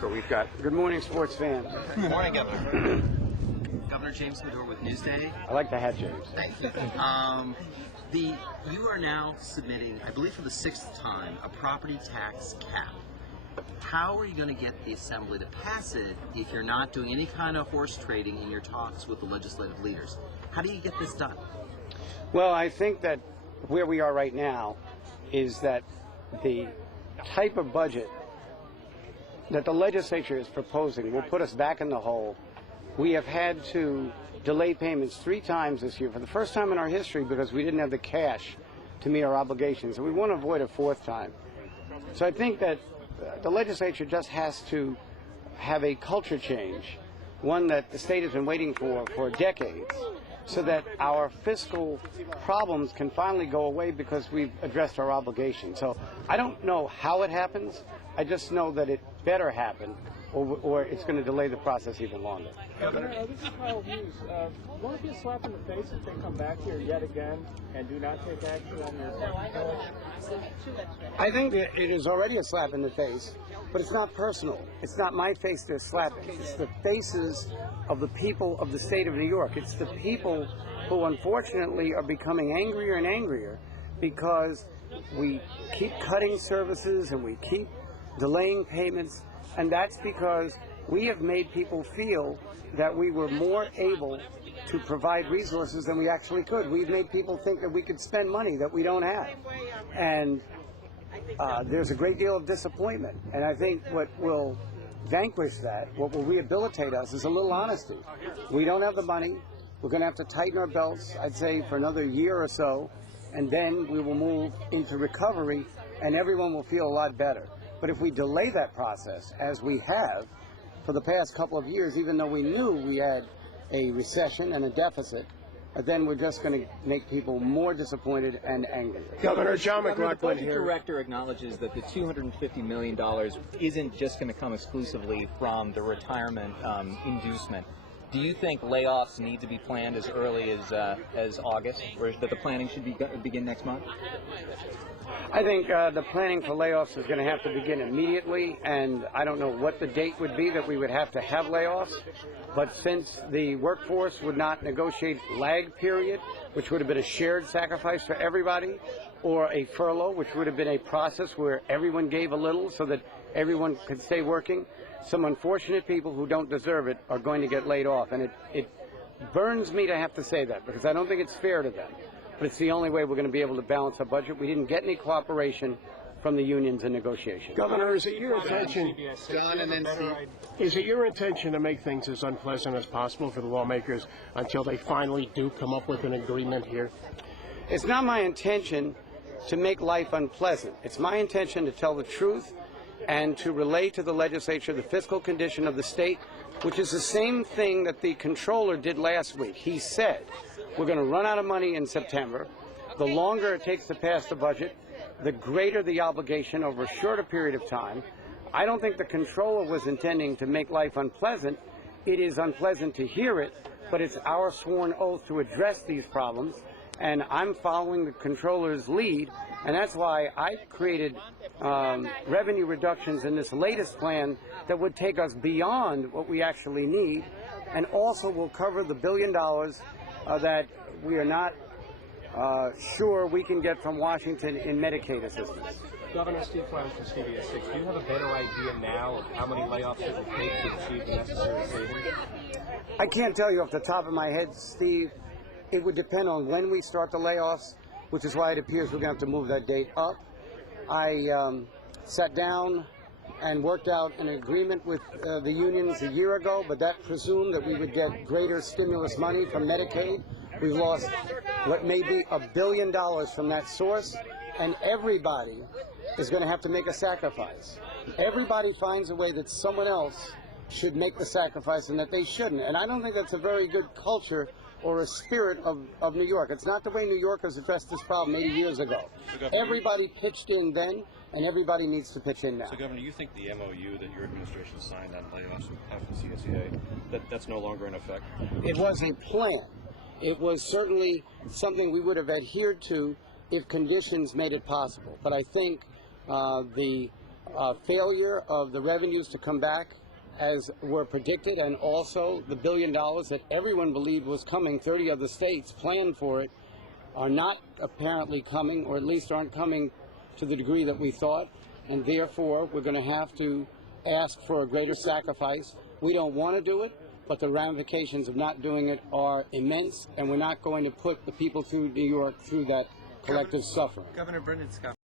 So we've got good morning, sports fans. Good morning, Governor. Governor James Madore with Newsday. I like the hat, James. Thank you. You are now submitting, I believe for the 6th time, a property tax cap. How are you going to get the Assembly to pass it if you're not doing any kind of horse trading in your talks with the legislative leaders? How do you get this done? Well, I think that where we are right now is that the type of budget that the legislature is proposing will put us back in the hole. We have had to delay payments 3 times this year for the first time in our history because we didn't have the cash to meet our obligations, and we want to avoid a 4th time. So I think that the legislature just has to have a culture change, one that the state has been waiting for decades, so that our fiscal problems can finally go away because we've addressed our obligations. So I don't know how it happens. I just know that it better happen, or it's going to delay the process even longer. Governor, this is Kyle Hughes. Won't it be a slap in the face if they come back here yet again and do not take action on your I think that it is already a slap in the face, but it's not personal. It's not my face they're slapping. It's the faces of the people of the state of New York. It's the people who unfortunately are becoming angrier and angrier because we keep cutting services and we keep delaying payments, and that's because we have made people feel that we were more able to provide resources than we actually could. We've made people think that we could spend money that we don't have. And there's a great deal of disappointment. And I think what will vanquish that, what will rehabilitate us, is a little honesty. We don't have the money. We're going to have to tighten our belts, I'd say, for another year or so. And then we will move into recovery, and everyone will feel a lot better. But if we delay that process, as we have for the past couple of years, even though we knew we had a recession and a deficit, then we're just going to make people more disappointed and angry. Governor John McLaughlin the budget here. director acknowledges that the $250 million isn't just going to come exclusively from the retirement inducement. Do you think layoffs need to be planned as early as August, or that the planning should begin next month? I think the planning for layoffs is going to have to begin immediately, and I don't know what the date would be that we would have to have layoffs, but since the workforce would not negotiate lag period, which would have been a shared sacrifice for everybody, or a furlough, which would have been a process where everyone gave a little so that everyone could stay working, some unfortunate people who don't deserve it are going to get laid off, and it burns me to have to say that because I don't think it's fair to them. But it's the only way we're going to be able to balance our budget. We didn't get any cooperation from the unions in negotiations. Governor, is it your intention? John and then Steve. Is it your intention to make things as unpleasant as possible for the lawmakers until they finally do come up with an agreement here? It's not my intention to make life unpleasant. It's my intention to tell the truth and to relay to the legislature the fiscal condition of the state, which is the same thing that the comptroller did last week. He said, we're going to run out of money in September. The longer it takes to pass the budget, the greater the obligation over a shorter period of time. I don't think the comptroller was intending to make life unpleasant. It is unpleasant to hear it, but it's our sworn oath to address these problems, and I'm following the comptroller's lead, and that's why I created revenue reductions in this latest plan that would take us beyond what we actually need, and also will cover the $1 billion that we are not sure we can get from Washington in Medicaid assistance. Governor Steve Clowns from CBS 6, do you have a better idea now of how many layoffs it will take to achieve the necessary savings? I can't tell you off the top of my head, Steve. It would depend on when we start the layoffs, which is why it appears we're going to have to move that date up. I sat down and worked out an agreement with the unions a year ago, but that presumed that we would get greater stimulus money from Medicaid. We've lost what may be $1 billion from that source, and everybody is going to have to make a sacrifice. Everybody finds a way that someone else should make the sacrifice and that they shouldn't. And I don't think that's a very good culture or a spirit of New York. It's not the way New Yorkers addressed this problem 80 years ago. Everybody pitched in then, and everybody needs to pitch in now. So, Governor, you think the MOU that your administration signed on layoffs with FNCSEA, that's no longer in effect? It was a plan. It was certainly something we would have adhered to if conditions made it possible. But I think the failure of the revenues to come back as were predicted, and also the $1 billion that everyone believed was coming, 30 other states planned for it, are not apparently coming, or at least aren't coming to the degree that we thought, and therefore we're going to have to ask for a greater sacrifice. We don't want to do it, but the ramifications of not doing it are immense, and we're not going to put the people through New York through that collective suffering. Governor Brendan Scott.